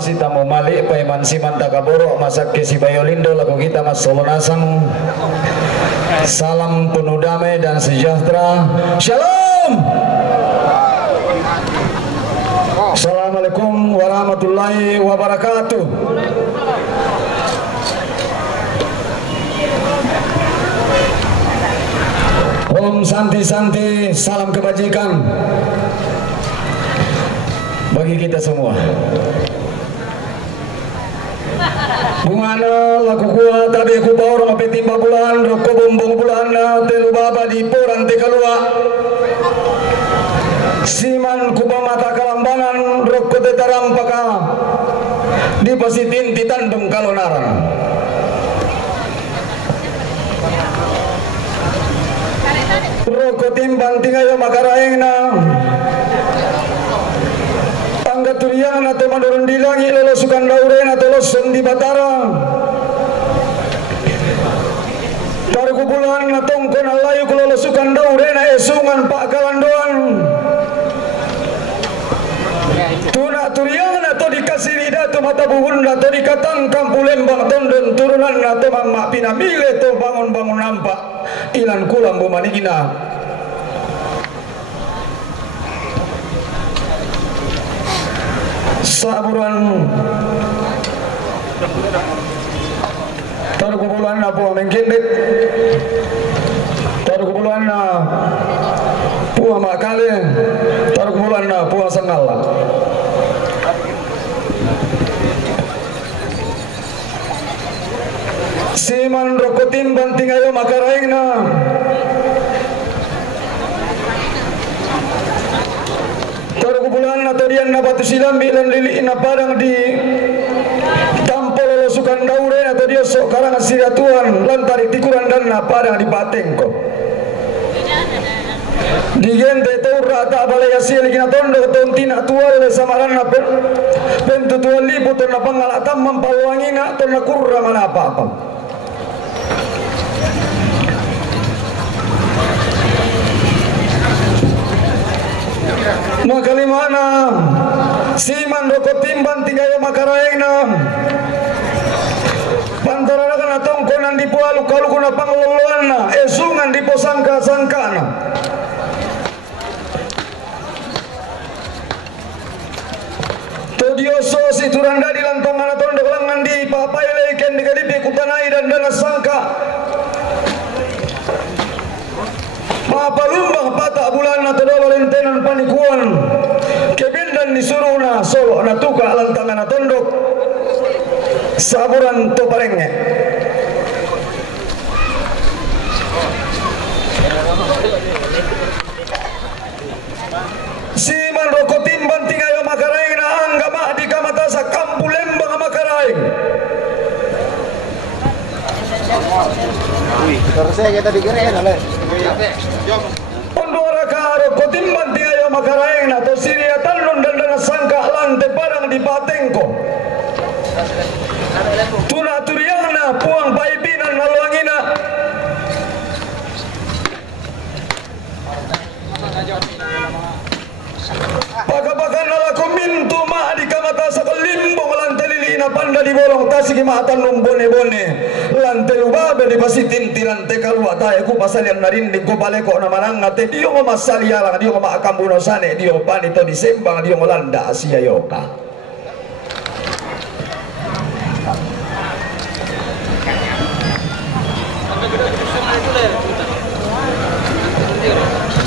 sita mo mali paiman si Mantakaboro masak ke si Bayolindo lagu kita mas Solonasang. Salam penuh damai dan sejahtera. Shalom. Assalamualaikum warahmatullahi wabarakatuh. Om Santi Santi, salam kebajikan bagi kita semua. Bungana laku kuat tapi aku bawa orang timba bulan roko bombong bulan telu baba di poran te kalua siman kuba mata kalambanan roko te tarampaka di pasitin titandung kalonaran roko timbang tingayo makaraengna turiang atau menurun di langit lolosukan lauren atau losun di batara taruh kubulan atong kon alayu lolosukan lauren esungan pak kalandoan tuna turiang atau dikasih lidah atau mata buhun atau dikatang kampulembang tondon turunan atau mamak pinamile atau bangun-bangun nampak ilan kulang bumanigina saburan taruh kumpulan na po mengkindit taruh kumpulan na puha makale taruh kumpulan na puha sangala siman rokotim banting ayo makaraing na kumpulan atau dia na batu silambi dan lili na padang di tampol lolosukan dauren atau dia sok karang siratuan lantari tikuran dan na padang di batengko di gente taura tak balai hasil kina tondo tontina tual samaran na pentutuan lipu ton na pangalatam mampaluangina ton na kurra mana apa-apa makalimana siman roko timban tinggayo makaraengna pantaranakan atong konan di pualu kalu kuna pangloloanna esungan di posangka sangkana todioso si turanda di lantongan atong dolangan di papaile iken di kadipi kutanai dan dana sangka mapalumbang patah bulan atau dua rentenan panikuan kebindan disuruh na solo na tuka lantangan na tondok saburan to parengnya siman roko timban tingayo makaraing na anggama di kamatasa kampulembang makaraing terus saya kita digerein oleh Pondora karo kotimban tingayo makaraeng na to siria talon dan dana sangka lante parang di batengko tuna turiang na puang paipinan naluangina pagkabakan nalaku mintu ma di kamata sa kalimbong lante lilina panda di bolong tasik maatan numbone-bone lante lubabe di pasitin tirante kalua tayo ku pasalian narinding ko baleko na manangate diyo nga masalialang diyo nga maakambunosane diyo panito di sembang diyo nga landa asiyayoka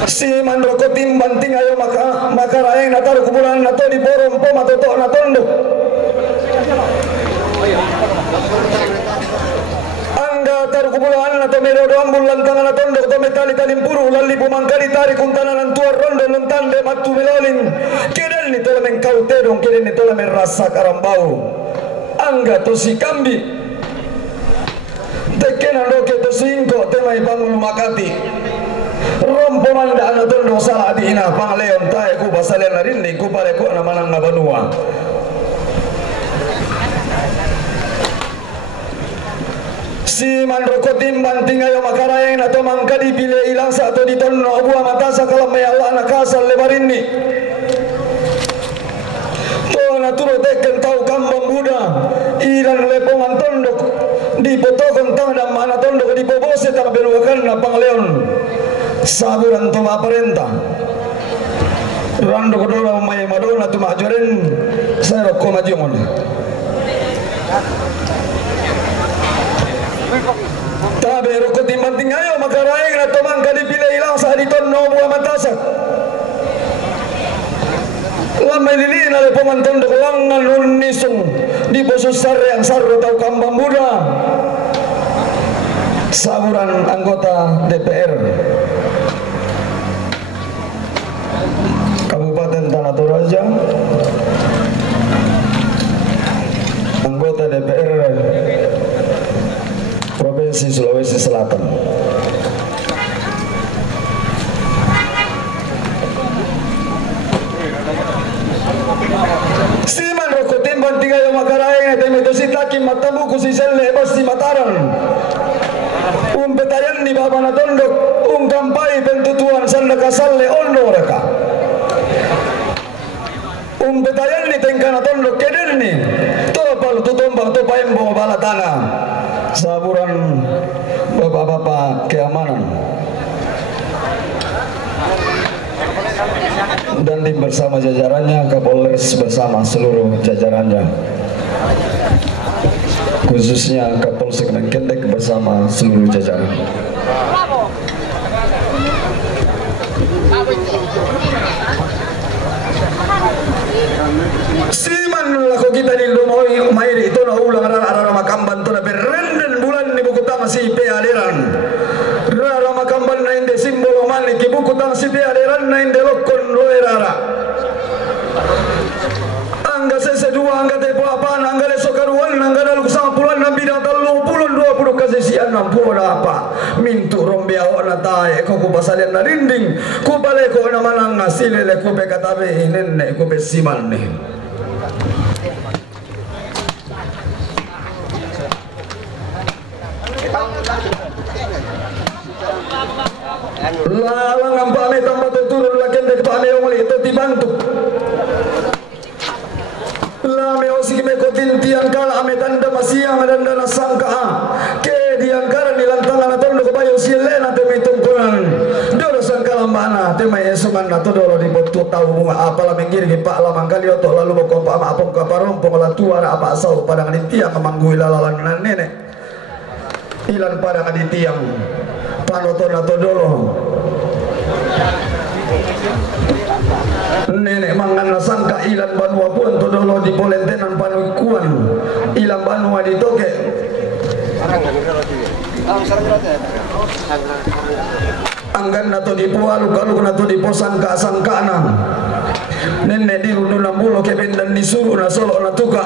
si mandroko timban tingayo makaraeng na taruh kubulan na to di borong po matoto na tondo angga taruh kubulan na to mero doang bulan tangan na tondo to metali talimpuru lali pumangkari tarik kuntanan ng tuar rondo ng tande matu miloling kidel ni tola men kautedong kidel ni tola men rasa karambau angga to si kambi tekena doke to singko tema ibangun makati rompo manda ana tondo sala di ina pangaleon tae ku basalian narindi ku pareko na manang ngabanua si mandroko timban tingayo makaraeng na to mangkadi pile ilang sa to di tondo buah mata sa kalam may ala na kasal lebarini Tona turo teken tau kambang muda iran lepongan tondok di potokon tang dan mana tondok di pobose tang beluakan na pangleon saburan to aparenta rando kodola mai madona tu majoren saya ko majumon tabe roko timbanting ayo makaraing na tomang kadipila ilang sa aditon no buah matasak lamay lilina le pemantong dokolangan unisung di posus yang sarro tau kambang muda saburan anggota DPR Kabupaten Tanah Toraja, anggota DPR Provinsi Sulawesi Selatan. Siman roko timbang tiga yang makarai na temi to sitaki matamu ku siselle basti mataran petayan di baba na tondok kampai pentutuan sanda kasalle ondo reka petayan ni tengka na tondok keden ni to palu tutombang to paembo bala tanah saburan bapak-bapak keamanan dan tim bersama jajarannya, Kapolres bersama seluruh jajarannya, khususnya Kapolsek dan Kendek bersama seluruh jajaran. Siman laku kita di Lumoi Mairi itu na ulang arah makamban tu na berenden bulan ni buku tama si pe aliran. Rara makamban na inde simbolo mani ki buku tama si pe aliran na inde lokon loerara. Angga sese dua angga tepo apa angga le sokaruan angga dalu sama puluhan nabi dah talu puluhan 20 kasisian 60 dah apa mintu rombe awak na tae ko ku pasalian na rinding ku bale ko na manang ngasile le ku be katabe nenne ku be siman ni lalang ang pame tambah turun lakin dek pame yang itu dibantu lame osik me kotintian kala ame tanda masiang dan dana sangka ke diangkara ni lantangan atondo kebayo silena temi tungkunan doro sangkala mana tema yesuman na todoro di botu tahu bunga apalah menggiri ki pak lamang kali oto lalu boko pa apong ka parompong la tua apa asal pada ngaditia kamanggui lalalang nan nenek ilan pada ngaditiang panoto na todoro nenek mangan sangka ilan banua pun todolo di polentenan panuikuan ilan banua di toke anggan nato di pualu kalau nato di posangka sangkana nenek di rundu nambulo keben dan disuruh na solo natuka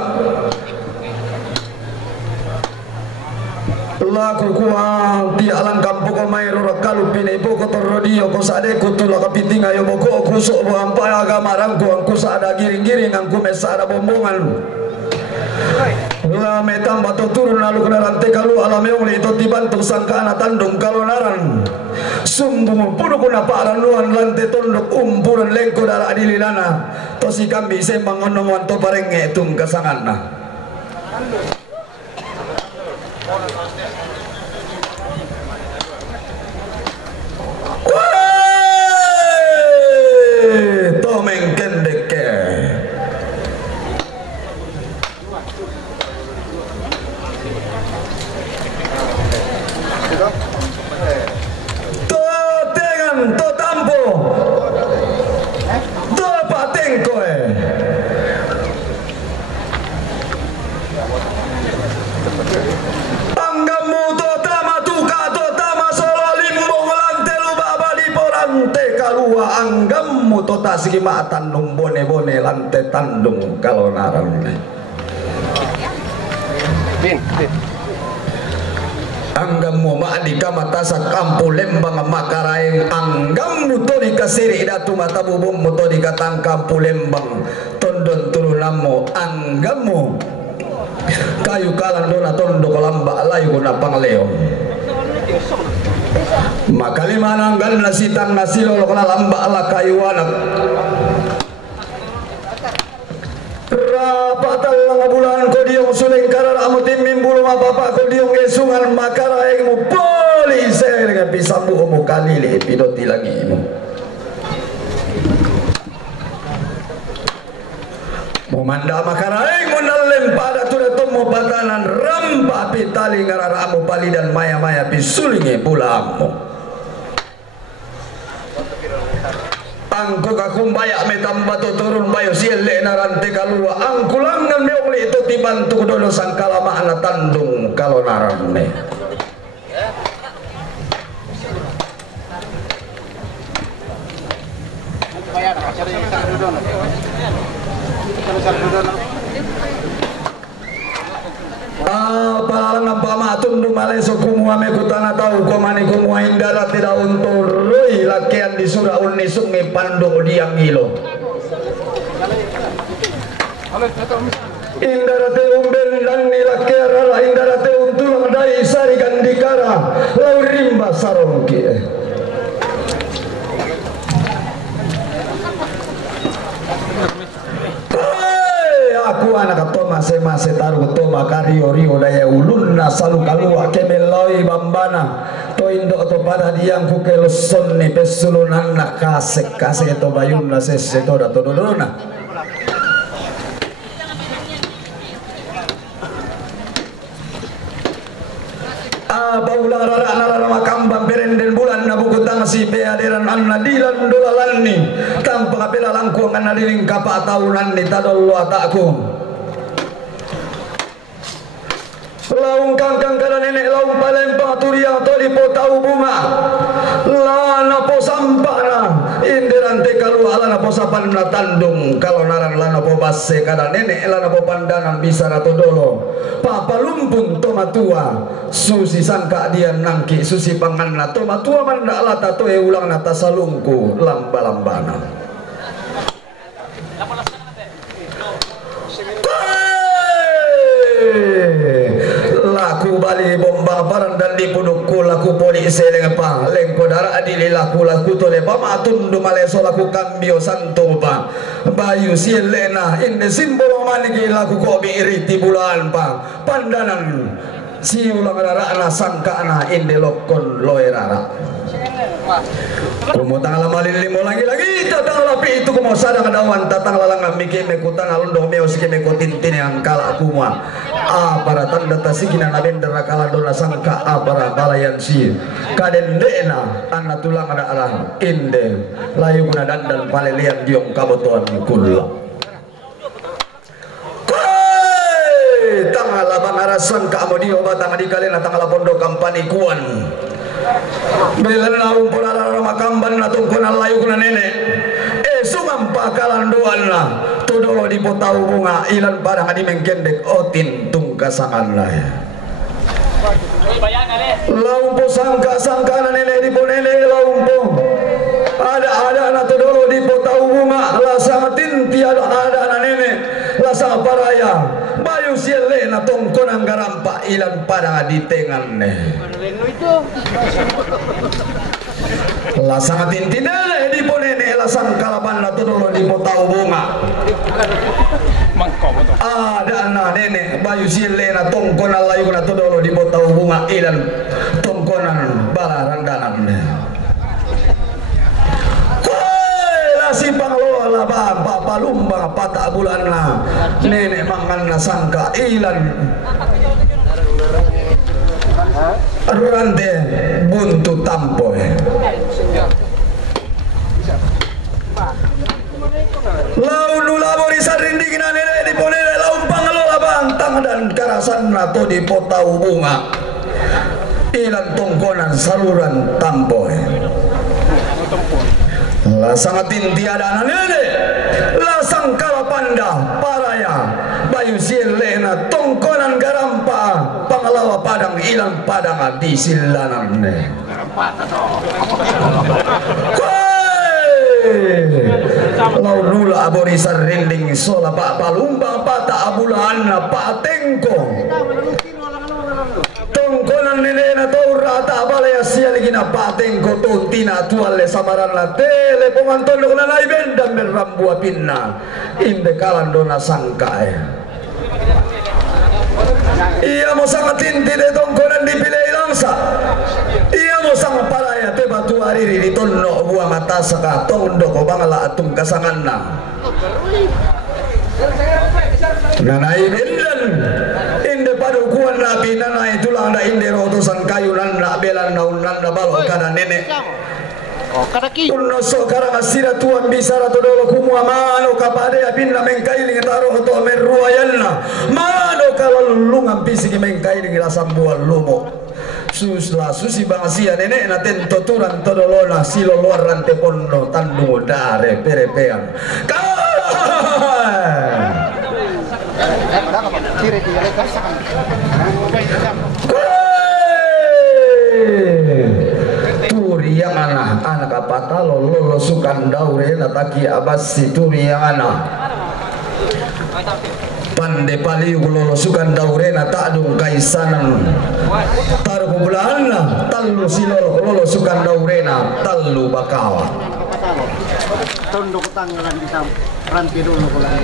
laku kuang ti alang kampo ko mai ro kalu pine poko to rodio ko sade ku tu la kapitinga yo boko kusuk bo ampa agama rangku angku sada giring-giring angku mesa ada bombongan la metam bato turun lalu kena lantai kalu alam yang itu dibantu sangka anak tandung kalonaran sumbung puru kuna paranuan lantai tondok umpuran lengko darah adililana tosi kambi sembang onongan to parenge tung kasanganna tomeng kendeke to tengan to tampo to patengko anggamu to tama tuka to tama solo limbong lantelu baba di porante kalua anggamu to tasiki maatan nung bone-bone lante tandung kalau naran anggamu ma'adika matasak kampu lembang makaraeng anggamu to dikasiri datu mata bubum to dikatang kampu lembang tondon turunamo anggamu kayu kalan dona tondo kolamba layu guna pangleo makalima nanggal nasitang nasilo lokala lamba ala kayu anak Rapatan lang bulan ko diyong suling karar amo timim bulu mapapa ko diyong esungan makara mo poli dengan pisambu mo kalili pidoti lagi mo. Manda makaraing mo nalempada tudatom mo batanan ramba pitali ngarara mo pali dan maya-maya pisulingi pula mo. Angko kakumbaya metamba turun bayo siele narante kalua angkulangan meong itu tibantu dono sangkalama ana tandung kalau narane. Palang pamatun dumale so kumua me kutana tahu komani kumua indara tidak untuk roi lakian di surah unni sungai pandung diang hilo indara te umben dan nilakian rala indara te untulang dai sari gandikara lau rimba sarongki aku anak toma semase taruh toma kario rio daya ulun nasalu kalua kemeloi bambana to indok to pada diang ku keloson ni pesulunan nak kasek to bayun na sese to da to dodona baulang rara nara makambang berenden bulan nabukutang si peaderan anna dilan dolalan ni tanpa kapela langkuang anna diling kapa tahunan ni tadollo ataku laung kangkang kada nenek laung palempang turia toli po tau bunga lana po sampana indiran te kalu alana po sapan na tandung kalau naran lana po basse kada nenek lana po pandangan bisa rato dolo papa lumpun toma tua susi sangka dia nangki susi panganna toma tua manda alata to e ulang nata salungku lamba-lambana laku bali bomba barang dan dipudukku laku polisi dengan pa lengko darah adili laku tole pa matun dumaleso laku kambio santo pa bayu silena inde simbolo manigi laku kobi iriti bulan pa pandanan si ulang darah sangka ana inde lokon loerara kumu tangala malilimo lagi tatang lapi itu kumu sadang dawan tatang lalang mikir mekutan alun do meo sike mekotintin yang kala kuma para tanda tasikina nabender kala dona sangka para balayan si kadendena anna tulang ada alang inde layu guna dandan palelian diom kabotoan kula tangala bangarasan ka amodio batang di kalena tangala pondok kampani kuan belan laung porara makamban na tungkon layu kuna nenek sumampa kalanduan na tudolo di potau bunga ilan parang adi mengkendek otin tungkasangan lah laung po sangka na nenek di po nenek laung po ada na tudolo di potau bunga lasang tinti ada na nenek lasang paraya bayu siele na tungkon ang garampa ilan parang adi tengan lasang tintinele di po nenek lasang kalaban na tudolo di po tau bunga ada na nenek bayu siele na tungkon na layu na tudolo di po tau bunga ilan tungkonan balarandanan si panglola bang papalumbang pata bulan na nenek mangan na sangka ilan rante buntu tampoy lau nulabori sarinding na nenek di ponene lau panglola bantang dan karasan nato di potau bunga ilan tongkonan saluran tampoy lasang tintiada nene lasang kalapanda paraya bayu silena tongkonan garampa pangalawa padang ilang padang di silanan lau nula abori sarinding sola pak palumbang pata abulan pak tengko tongkonan nene na to rata balaya sia lagi na pateng ko to tina tuale samaran la tele pemantol na lai bendam rambu apinna inde kalan dona sangka ya. Ia mo sangat inti de tongkonan dipilih langsa. Ia mo sang paraya te batu ariri di tono buah mata saka tondo ko bangala atung kasangan na. Nanai bindan inde padukuan nabi nanai tulang da inde rotosan kayu nanda belan daun nanda balok kada nenek. Uno so karang asira tuan bisara to dolo kumua mano kapade apinna mengkailing taro to meruayanna mano kalau lungan pisik mengkailing rasambual lumo susla susi bangsia nenek na tento turan to dolona silo luar rante pondo tandu dare perepean yang anak apa kalau lolo sukan daure nataki abasi turi yang anak pande pali lolo sukan daure nata adung kaisanan taruh bulan talu si lolo sukan daure na talu bakawa tunduk tangan kita ranti dulu bulan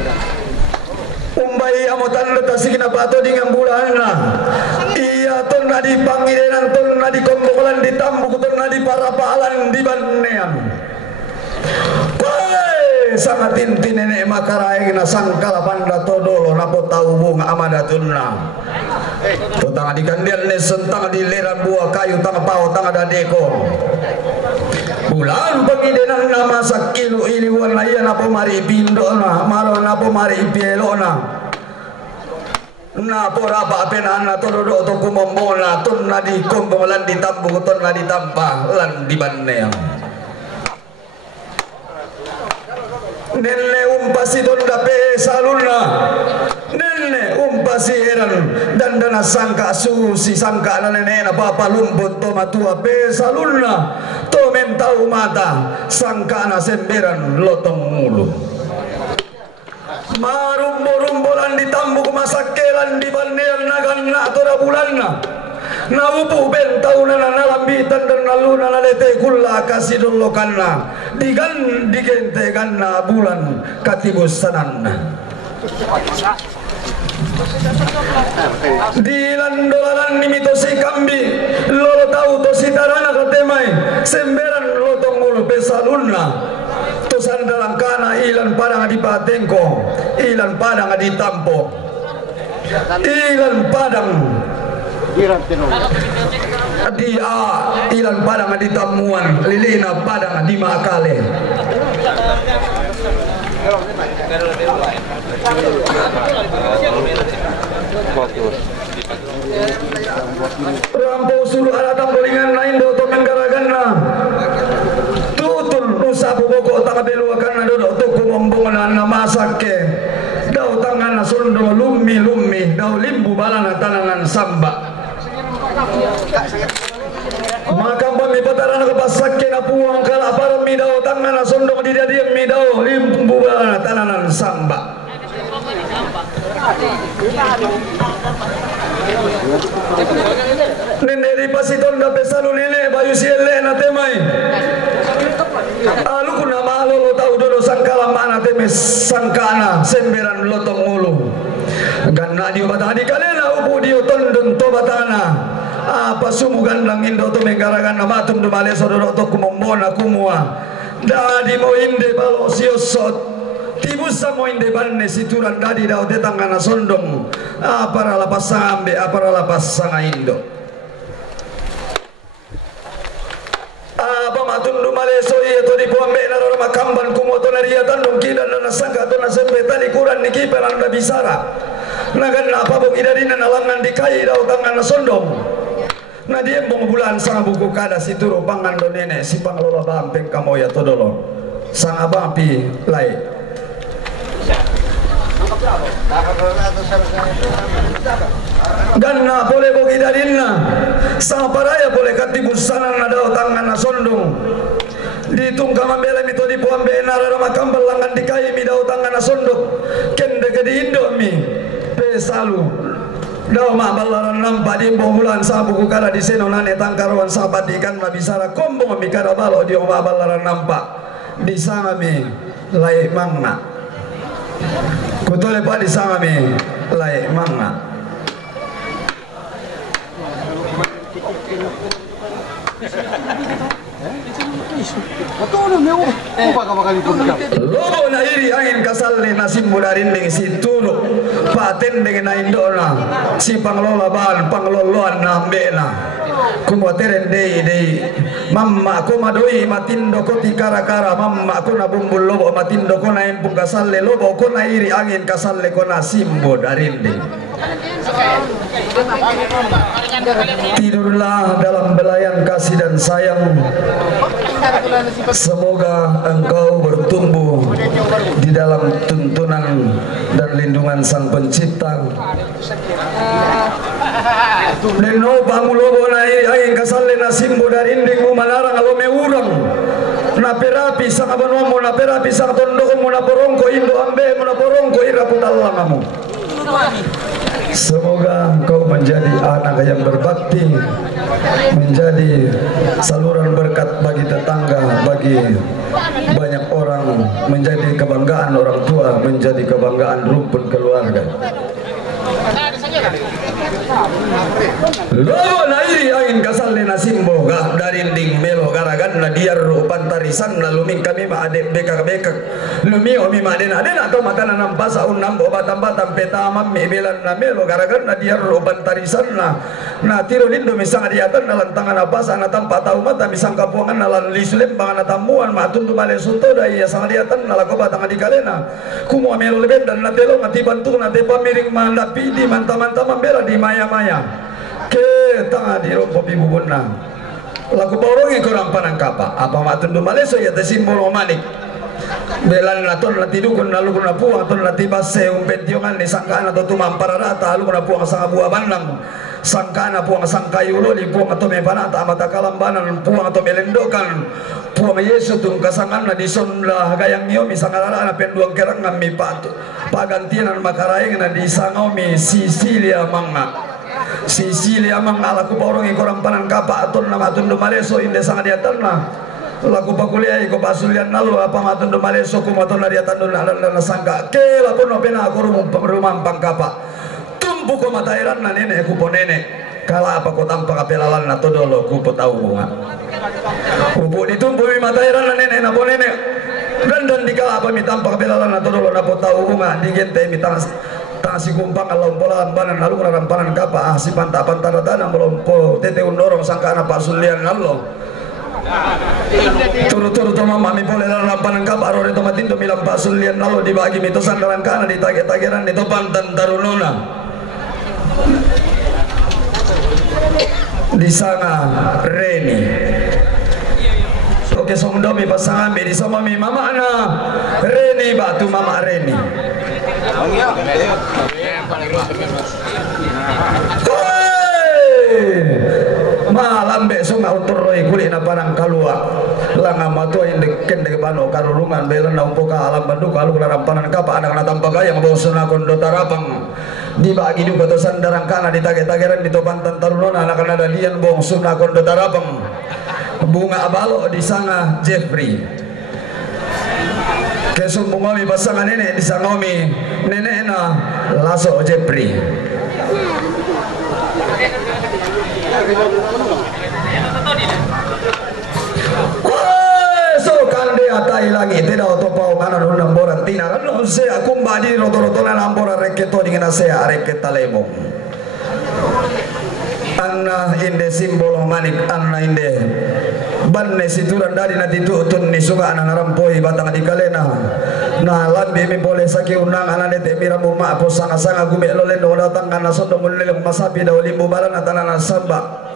umbai amotan letasi kena pato dengan bulan iya ton nadi pangirenan ton nadi kombolan ditambuk ton nadi parapalan di banean sangat inti nenek makarai na sangkala panda todolo napo tahu bunga amadatunna tang di kandian ne sentang di leran buah kayu tang pau tang dadeko bulan pengidenan nama sakilu ini warna iya napo mari pindo na maro napo mari pielo na napo rapa penana todo to kumombona ton nadi kombolan ditambuk ton nadi tampah lan di banean nelle umpasi don dape saluna nelle umpasi heran dan dana sangka susi sangka nene papa lumput to matua pe saluna to mentau mata sangka na semberan lotong mulu marumbo-rumbolan ditambuk masakelan di balnean naganna tora bulanna naupu bentau nana nalambitan dan naluna nalete kulla kasih dulu kanna digente ganna bulan katibus sananna dilandolaran nimito si kambi lolo tau to si tarana katemai semberan lotong mulu pesalunna to sandalang kana ilan padang adipatengko ilan padang aditampo ilan padang di ilan padang di tamuan lilina padang di makale rampo suruh alatang bolingan lain do to menggaraganna tutun usapu boko tak beluakan do to kumombongan na masake dau tangan sundo lummi dau limbu balana tanangan samba maka kami pataran ke pasakke na puang kala para midau tangan sondok di dia midau limbu balana tananan samba nene pasiton da pesalu lile bayu siele na temai alu kuna malo lo tau dodo sangkala mana teme sangkana semberan lotong mulu ganna dio batadi kalela ubu dio tondon tobatana apa sumu gandang indo to menggaragan nama tum dumale sodoro to kumombona kumua dadi mo inde balo siosot tibusa mo inde banne situran dadi dau tetangana sondong para lapas sambe para lapas sanga indo apa matun dumale so iya to di pombe na ro makamban kumoto na ria tandong kidan na sangka to na sembe tali kuran niki pelanda bisara nagan apa bong idadina nalangan dikai dau tangana sondong na dia bong bulan sang buku kada situro pangan do nenek si panglola bampeng kamoya todolo sang abapi lai ganna boleh bogi dadinna sang paraya boleh katibus sanan na dau tangan na sondong ditung kamambela mito di pombe na rama kambal langan dikai mi dau tangan na sondok kende gedi indo mi pesalu daw ma balaran nampa di bulan sabu kala di seno nane tangkaruan sabat ikan mabisara kombong mi kada balo di ma balaran nampa di sana mi lai mangna Kutole pa di sangami lai manga. Lobo na iri angin kasal na simularin ding si Turo paten ding na indona si panglola ban pangloloan na ambena kumoteren dei mamma ko madoi matindo ko tikara-kara mamma ko na bumbul lobo matindo ko na impung kasal lobo ko na iri angin kasal ko na simbo darinding. Tidurlah dalam belayan kasih dan sayang. Semoga engkau bertumbuh di dalam tuntunan dan lindungan Sang Pencipta. Neno pangulobo na aing kasalle na simbo darinding manarang alo meurang. Na perapi sang abanomo na perapi sang tondoko mo na porongko indo ambe mo na porongko iraputallangamu. Semoga engkau menjadi anak yang berbakti, menjadi saluran berkat bagi tetangga, bagi banyak orang, menjadi kebanggaan orang tua, menjadi kebanggaan rumpun keluarga. Lobo na iri angin kasal na simbo ga darinding melo garagan na diar rupan tarisan na luming kami maadek bekak-bekak lumi omi maden atau makanan nampas unam obat-obatan petamam mibilan na melo garagan na diar rupan tarisan na tiro lindo misang adiatan na lantangan apas na tampa tau mata misang kapuangan na lan lisulim bangan na tamuan matun dumale suto dai sang adiatan na lago batang adikalena kumu melo leben dan na telo mati bantu na tepa miring mandapi di manta-manta membela di maya-maya ke tengah di rompo bibubunna laku baurongi kurang panangkapa apa matun dumaleso ya te simbol manik belan naton lati dukun lalu kuna puang ton lati base umpentiongan ni sangkaan atau tumam pararata lalu kuna puang sang buah banang sangkaan puang sang kayu loli puang atau mepanata amata kalambanan puang atau melendokan puang Yesus tung kasangan na disonlah gayang nyo misangalala na penduang kerang ngami patu pagantian makaraing na disangau mi Sisilia manga Sisilia manga laku borong ikorang panangkapa aton na matun dumaleso inde sang adiatan na laku pakuliah iko pasulian nalu apa matun dumaleso kumaton na diatan na sangka ke lapun no pena aku rumah pangkapa tumpu ko matairan na nenek kupo nenek kala apa ko tampa kapelalan na todolo kupo tau bunga upo ditumpu mi matairan na nenek na po nenek dan dikala apa mi tampa kapelalan na todolo na po tau bunga digente mi si kumpang alom pola ambanan lalu kena rampanan kapa si pantapan tanah melompo tete undorong sangka anak pasulian allo turu-turu toma mami boleh dalam rampanan kapa arore toma tinto milam pasulian allo dibagi mitosan dalam kana di tage-tageran di topan dan tarunona di sana Reni oke somdomi pasangan di sama mi mama ana Reni batu mama Reni malam besok nggak uturoi kulit na parang kalua langa matua yang deken dek bano karurungan belan na umpoka alam bandu kalau karampanan kapa anak na tampa gayang bosona kondo tarapang dibagi juga to sandarang kana ditage-tageran di topan tantarunona anak na dalian bosona kondo tarapang bunga abalo di sana Jeffrey kesumbungomi pasangan nenek di sangomi nenek na laso Jeffrey so kande atai lagi tidak otopau mana nunang boran tina kan se aku mbadi roto-roto na nambora reketo dengan se areket talemo anna inde simbol manik anna inde banne situran dari na ditutun ni suka anak narampoi batang dikalena na lambi mi boleh saki unang anak dete miramu ma po sanga-sanga gume lolen do datang kana sondo mulileng masapi daw limbu balan atana samba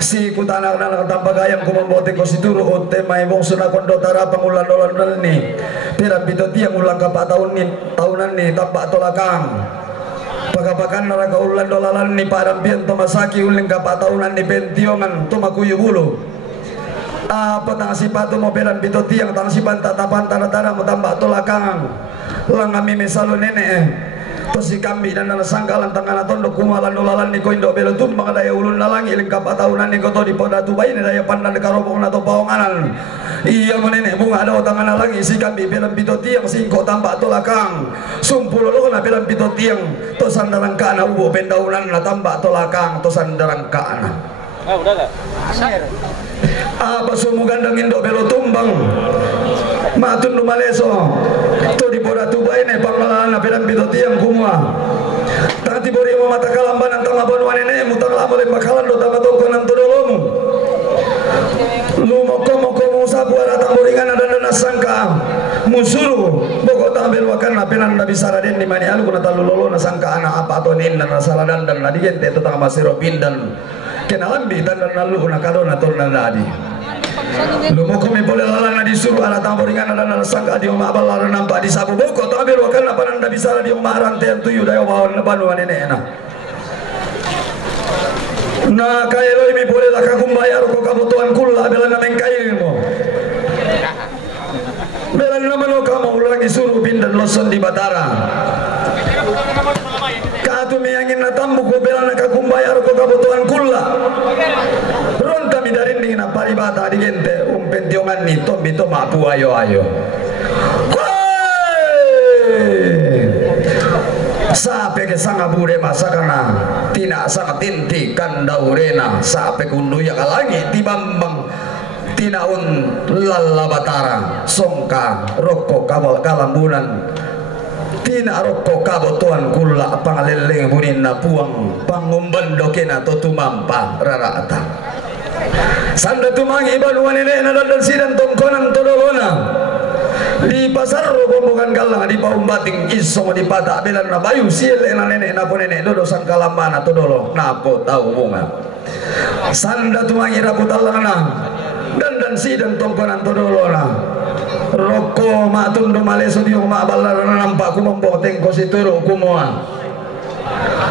si kutana na tampa gayam kumambote ko situru ote may bong suna kondo tara pangulan dolan ni pira bitoti yang ulang kapa tahunan ni tampa tolakang pagapakan naraka ulan dolalan ni parampian tomasaki uling kapa tahunan ni pentiongan tumakuyu bulu apa tang sipatu mobelan bitoti yang tang sipan tatapan tanah-tanah mo tambak tolakang lang kami mesalo nenek tosi kami dan nana sangkalan tangana tondo kumalan nulalan ni koindo belo tumbang daya ulun lalangi lengkap atahunan ni koto di poda tubai ni daya pandan de karobong nato paonganan iya menene bunga ada tangana langi si kami belam pito tiang singko tambak tolakang sumpulo lo na belam pito tiang to sandarang kana ubo pendaunan na tambak tolakang to sandarang kana udah gak? apa sumugandang indo belo tumbang matun lumaleso to di poda tubai ne panglalan na belam pito tiang kumwa tati bori mo mata kalamban ang tama banwan ne mutang lamol bakalan do tama tongkonan todolomu lumoko sabu atang boringan ada dana sangka musuru boko tambel wakan na penan nabi saradin di mani alu kuna talulolo na sangka anak apa to nin na saladan dan nadi gente to tang masiro pindan kenalambi dan lalu kuna kadona to nadi lumoko me boleh lalan na disuruh ala tang boringan ada dana sangka di oma abal lalan nampak di sabu boko tambel wakan na penan nabi sarad di oma rantean tuyu dayo bawan na banuan ene na na kaya lo imi boleh lah kakum bayar ko kabutuhan kula bela na mengkail mo bela na mano kamu ulangi suruh pindan loson di Batara katu miyangin na tambu ko bela na kakum bayar ko kabutuhan kula ronta mi darin dingin na paribata di gente pentiongan ni tombi to mapu ayo sape ke sanga bude masakana tina sanga tinti kandaurena sape kundu ya kalangi tibambang tinaun lalla Batara songka rokok kabal kalambunan tina rokok kabo tuan kula pangaleleng bunin na puang pangumban dokena totumampa rarata sanda tumangi baluan ene na dan sidan tongkonan todolona di pasar rombongan galang di paum bating iso di pata belan na bayu siel na nenek na ponene dodo sang kalamana todolo napo tahu bunga sanda tumangi raputalana dan sidan tongkonan todolona roko matundo maleso di oma balarana nampak ku memboteng ko situro kumoa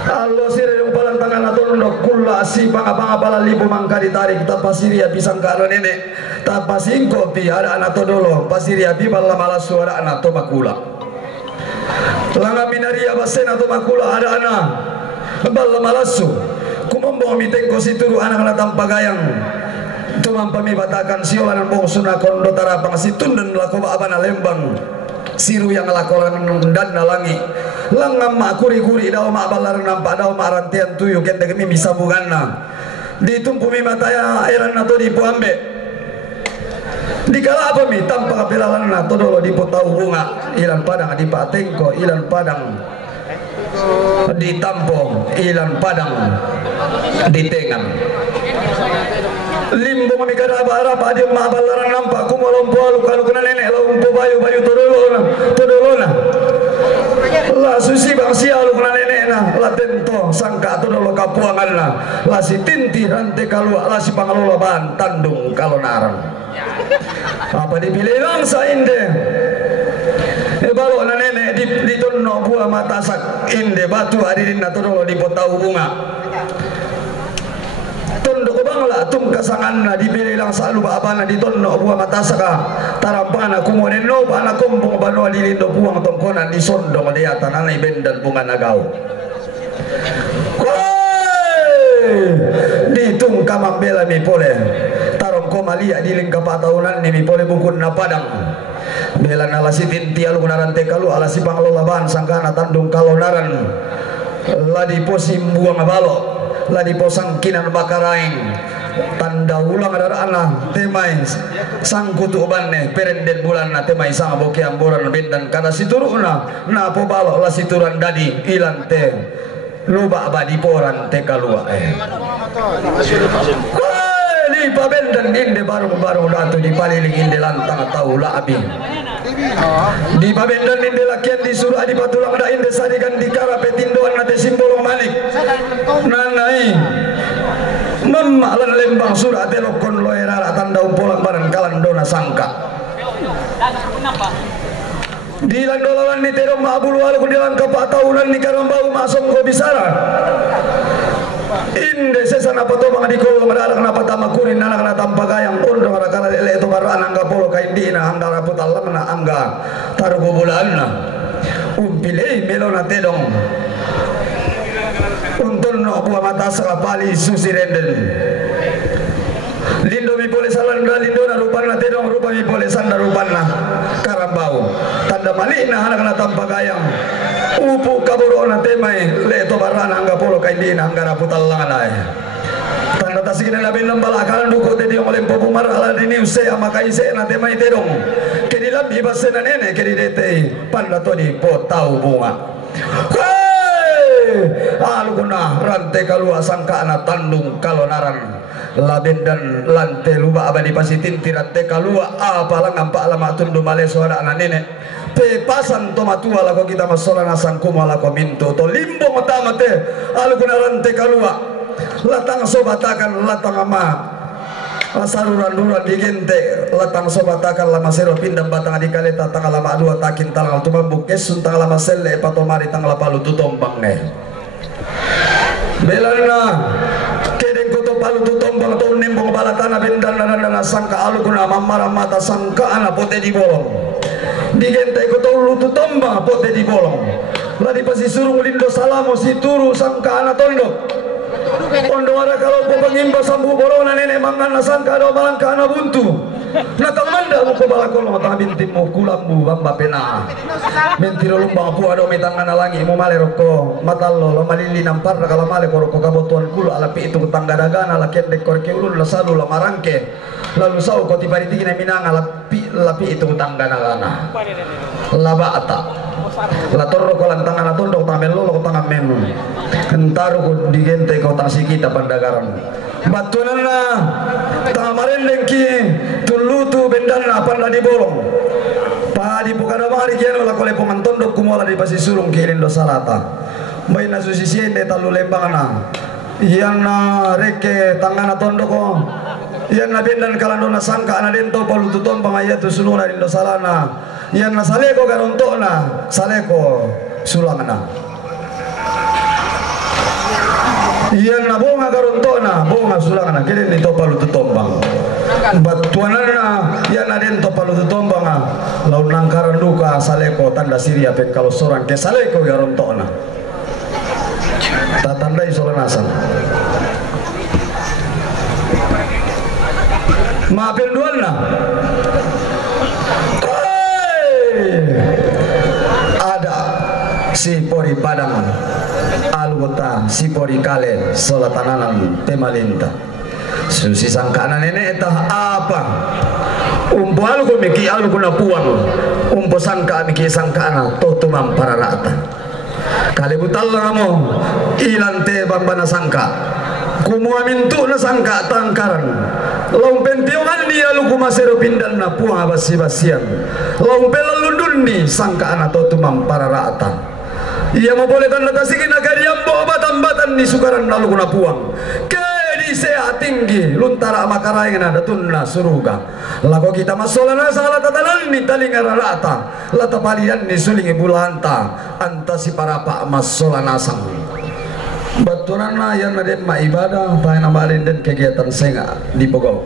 allo sire yung palang tangan atondo kula si pangapanga pala libo mangka ditarik tapasiria pisang karo nenek tapasingko pi ada anak todolo pasiria pi bala malas suara anak to makula langa minaria basena to makula ada anak bala malasu kumombo mitengko situru anak anak tampagayang tumampami batakan siolan bong suna kondo tarapang situn dan lako abana lembang siru yang lakolan dan nalangi langam mak kuri-kuri daw mak balar nampak daw mak rantian tuyu kente kami bisa bukanna ditumpu mi mataya airan nato di puambe dikala apa mi tampak pelalan nato dolo di potau bunga ilan padang di patengko ilan padang di tampong ilan padang di tengang limbo kami kada barap adi mak balar nampak kumolompo alu kana nenek lompo bayu todolona la susi bangsi alu kana nenek na la tento sangka todolo kapuangan na la si tinti rante kalua la si pangalola ban tandung kalonarang apa dipilih langsa inde balo na nenek di tonno buah mata sak inde batu hadirin na todolo di potau bunga tondo ko bangla tum kasangan na dipilih lang sa lupa abana di tonno buah mata saka tarampana kumonen no bana kumpung banua lilindo buang tongkonan di sondo ngaliatan anay bendan bunga nagaw ditung kamambela mi pole tarong ko malia di lingkap tahunan ni mi pole bukun na padang bela nala sitin tialu narante kalu ala si panglolaban sangkana tandung kalonaran ladi posim buang balo ladi posang kinan bakaraing tanda ulang ada anak temai sangkutu banne perenden bulan na temai sang boki amboran bendan kada situruna na po balo la situran dadi ilan te luba abadi poran te kalua li pabendan inde baru datu di paliling inde lantang taula abi di pabendan inde lakian disuruh adi patulang da inde sadikan di kara petindoan nate simbolong malik nanai memalan lembang surah telokon loera tanda umpolang barang kalan dona sangka di landolalan ni terong maabulu walu kudilan kapatahunan ni karambau masong ko bisara inde sesan apa to mga dikol madalang na patamakurin anak na tampagayang undo nga nakala lele to maran angga polo kaindina angga raputal lang na angga tarugo bulan na umpilei melo na tedong untun no buah mata sekapali susi renden lindo mi boleh salanda lindo na rupan na tedong rupa mi boleh sanda rupan na karambau tanda mali na anak na tampagayang upu kaburo na temai leto barana angga polo kaindina angga raputal langanay tanda tasik na labin ng balakalan duko tedi yung olimpo pumar ala dini use amakai se na temai tedong kedilam ibase na nene kedidete panda to di potau bunga aluguna rantai kalua sangka anak tandung kalonaran labin dan lantai luba abadi pasitin tirante kalua apalang ampak lama tundu male suara anak nenek pepasan tomatua lako kita masola nasang kumala ko minto to limbo matamate aluguna rantai kalua latang sobatakan latang ama saruran-ruran digente latang sobatakan lama sero pindam batang adikaleta tanggal lama dua takin tanggal tumambuk kesun tanggal lama sele patomari tanggal palu tutombang ne belana kedeng koto palu tutombang to nembong balatana bendan na sangka aluguna mamara mata sangka ana pote di bolong digente koto ulu tutombang pote di bolong ladi pasi suruh lindo salamo si turu sangka ana tondo Ondowara kalau pengimba sambu borona nenek mangan nasangka do malangka ana buntu nakal manda mo ko balakol mo tabintim mo kulambu bamba pena mentiro lumba pu ado mitangan alangi mo male roko matallo lo malili nampar kala male ko roko kabotuan kulu alapi itu tangga dagana la kendek korke ulun la salu la marangke lalu sau ko tibariti na minanga lapi itu tangga dagana laba ata la torro ko lantangan atondo ko tamelo ko tangan menu kentaru ko digente ko tang sikita pandagaran batunan na tamaren lengki tulutu bendan na panda di bolong pa di bukan mari kiano la kole pongantondo kumola di pasi surung kirin do salata may na susisiende talu lembangana yang na reke tangana tondo ko yang na bendan kalando na sangka na dento palututon pangayatu suluna di do salana yang na saleko garonto na saleko sulangana yang na bunga garonto na bunga sulangana kini ni topalu tutombang batuanana yang na den topalu tutombang laun nangkaran duka saleko tanda siria pek kalau sorang ke saleko garonto na tatandai solanasan maafin duan na ada si pori padang algota si pori kale solatananan temalinta susi sangkana nenek tah apa umpo algo miki algo na puang umpo sangka miki sangkana toto mampararata kali butal ngamo ilante bambana sangka kumu amintu na sangka tangkaran laung pentiongan dia luku masero pindan na puang basi-basian laung pelalundun ni sangka ana toto mampararata ia mau boleh tanda tasikin agar dia bawa batan-batan ni sukaran lalu guna puang kedi sehat tinggi luntara makarai ngana tunna suruga lago kita masolana salah tatanan ni talinga rata lata palian ni sulingi bulanta anta si para pak masolana sang baturan na yang nade ma ibadah pahen amalin dan kegiatan senga di Bogor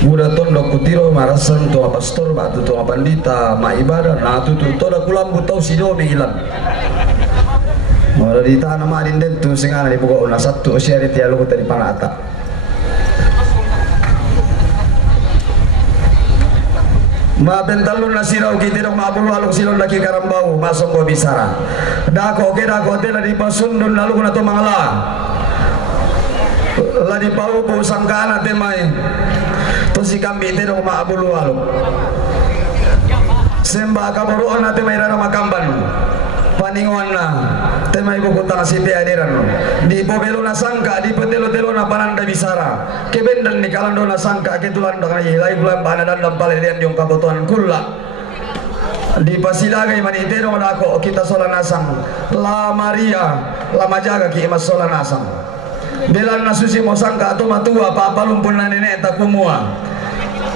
Buda tondo kutiro marasan tua pastor batu tua pandita ma ibadah na tu toda kulambu tau sido mengilang. Mora di tanah marin den tu singana di buka una satu usia di tialu tadi panata. Ma bentalun nasirau kitiro ma bulu aluk silon laki karambau masong go bisara. Dako tela di pasundun lalu kuna to mangala. Ladi pau bu sangkana temai. Si kami tidak ma abulu alu sembah kabaruan na temai rana makamban paningon na temai buku tang si peadiran di pobelo na sangka di petelo-telo na pananda bisara kebendan ni kalando na sangka ketulan dengan ilai bulan panadan dan palelian yung kabutuan kula di pasilagay manitero na ako kita solanasang la Maria la majaga ki imas solanasang belan na susi mo sangka ato matua papalumpun na nenek takumua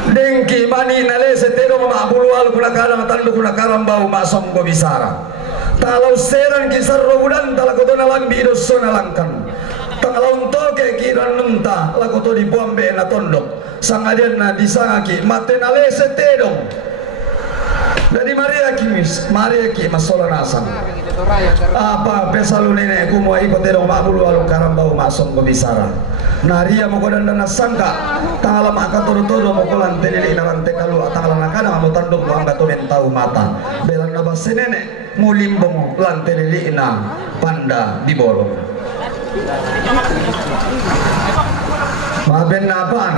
dengki mani nale setero mabulu al kula kadang tandu kula karambau masom go bisara talau seran kisar robudan talakoto na lambi doso na langkan tangalon toke kiran nunta lakoto di bombe na tondok sangadian na disangaki mate nale setero Jadi Maria Kimis sola nasang. Apa pesalu nenek ku mau ikut terong mabulu alung karambau masong kebisara. Naria mo kodan dan nasangka tangala maka todo mo kolan tenili narante kalu tangala nakana mo tanduk mo angga to mentau mata. Belan nabas nenek mo limbong lan tenili na panda di bolong. Maben na apaan?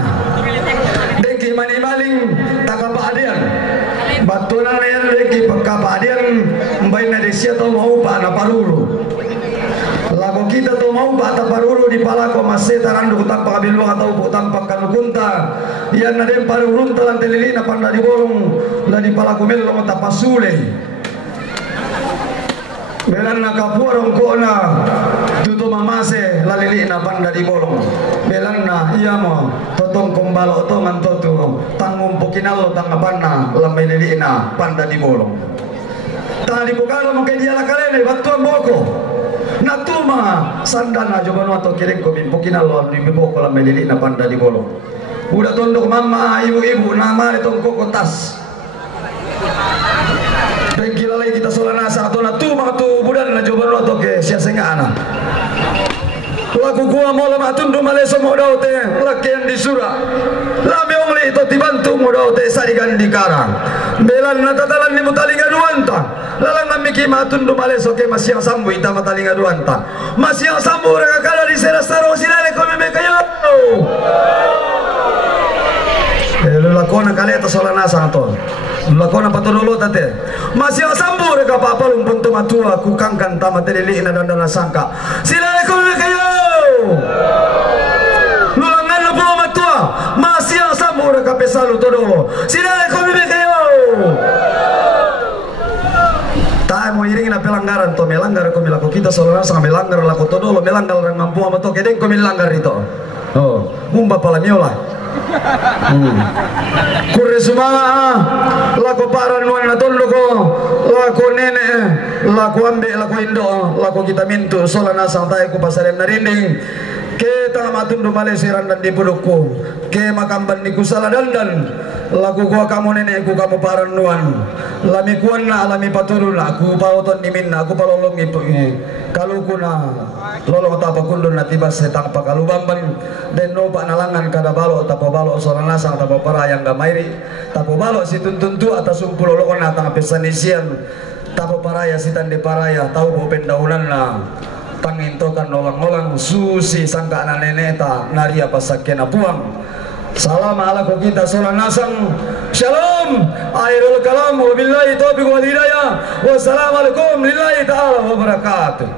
Deki manimaling tagapaadian. Batunan na yan deki pagkapaadian mbay na desya to mau pa na parulu. Lago kita to mau pa ta parulu di palako maseta randu kutang pakabilwa atau butang pakanukunta. Yan na den parulun talan telili na panda di bolong la di palako melo mo tapasule. Belan na kapuarong ko na tuto mamase lalili na panda di bolong. Belan na iya mo totong kumbalo to man toto tangum pukinalo tangapan na lamay lili na panda di bolong. Tadi bukalo mo kay diala kalene batuan boko. Natuma sandana jobano ato kiring ko pukinalo ni boko lamay lili na panda di bolong. Udah tondok mama ibu-ibu nama itong kokotas. Pengkila lagi kita solana satu natu matu budan na jobano to ke sia sengana. Lagu gua mau lama tundu maleso mo daw te lakian di sura. Lami ongli ito tibantu mo daw te sarigan di karang. Belan na tatalan ni mutalinga duanta. Lalang namiki matundu maleso ke masyang sambu ita matalinga duanta. Masyang sambu raka kala di serastaro sinale ko meme kayo. Lakona kaleta solana santo. Lakona patulolo tate. Masih sambu reka papa lumpun tu matua ku kangkan tama telili ina dandana sangka. Sila ko kayo. Lulangan lu po matua. Masih sambu reka pesalu todo. Sila ko kayo. Tak mau iring na pelanggaran to melanggar ko milaku kita solana sang melanggar laku todo lo melanggar rang mampu amato kedeng ko melanggar itu. Oh, mumba pala miola. Kure sumanga lako paran nuan na tondo ko lako nene lako ambe lako indo lako kita mintu sola nasang tayo ko pasalen narinding ke tanga matundo male sirandan di pudukku ke makamban ni kusala dandan laku ko kamu nene ku kamu paran nuan lami kuan na alami patulun aku pauton nimin aku palolong itu kalau kuna lolong tapa kundun na tiba setang pakalubamban den no pa nalangan kada balo tapo balo soran nasang tapo parayang gamairi tapo balo si tuntuntu atas umpul lolong na tang pesanisian tapo paraya si tande paraya tau po pendaunan na tangin to kan nolang-nolang susi sangka na neneta naria pasakyan na puang. Salam ala ko kita soran nasang shalom airul kalam wabillahi taufiq wal hidayah wassalamualaikum lillahi ta'ala wabarakatuh.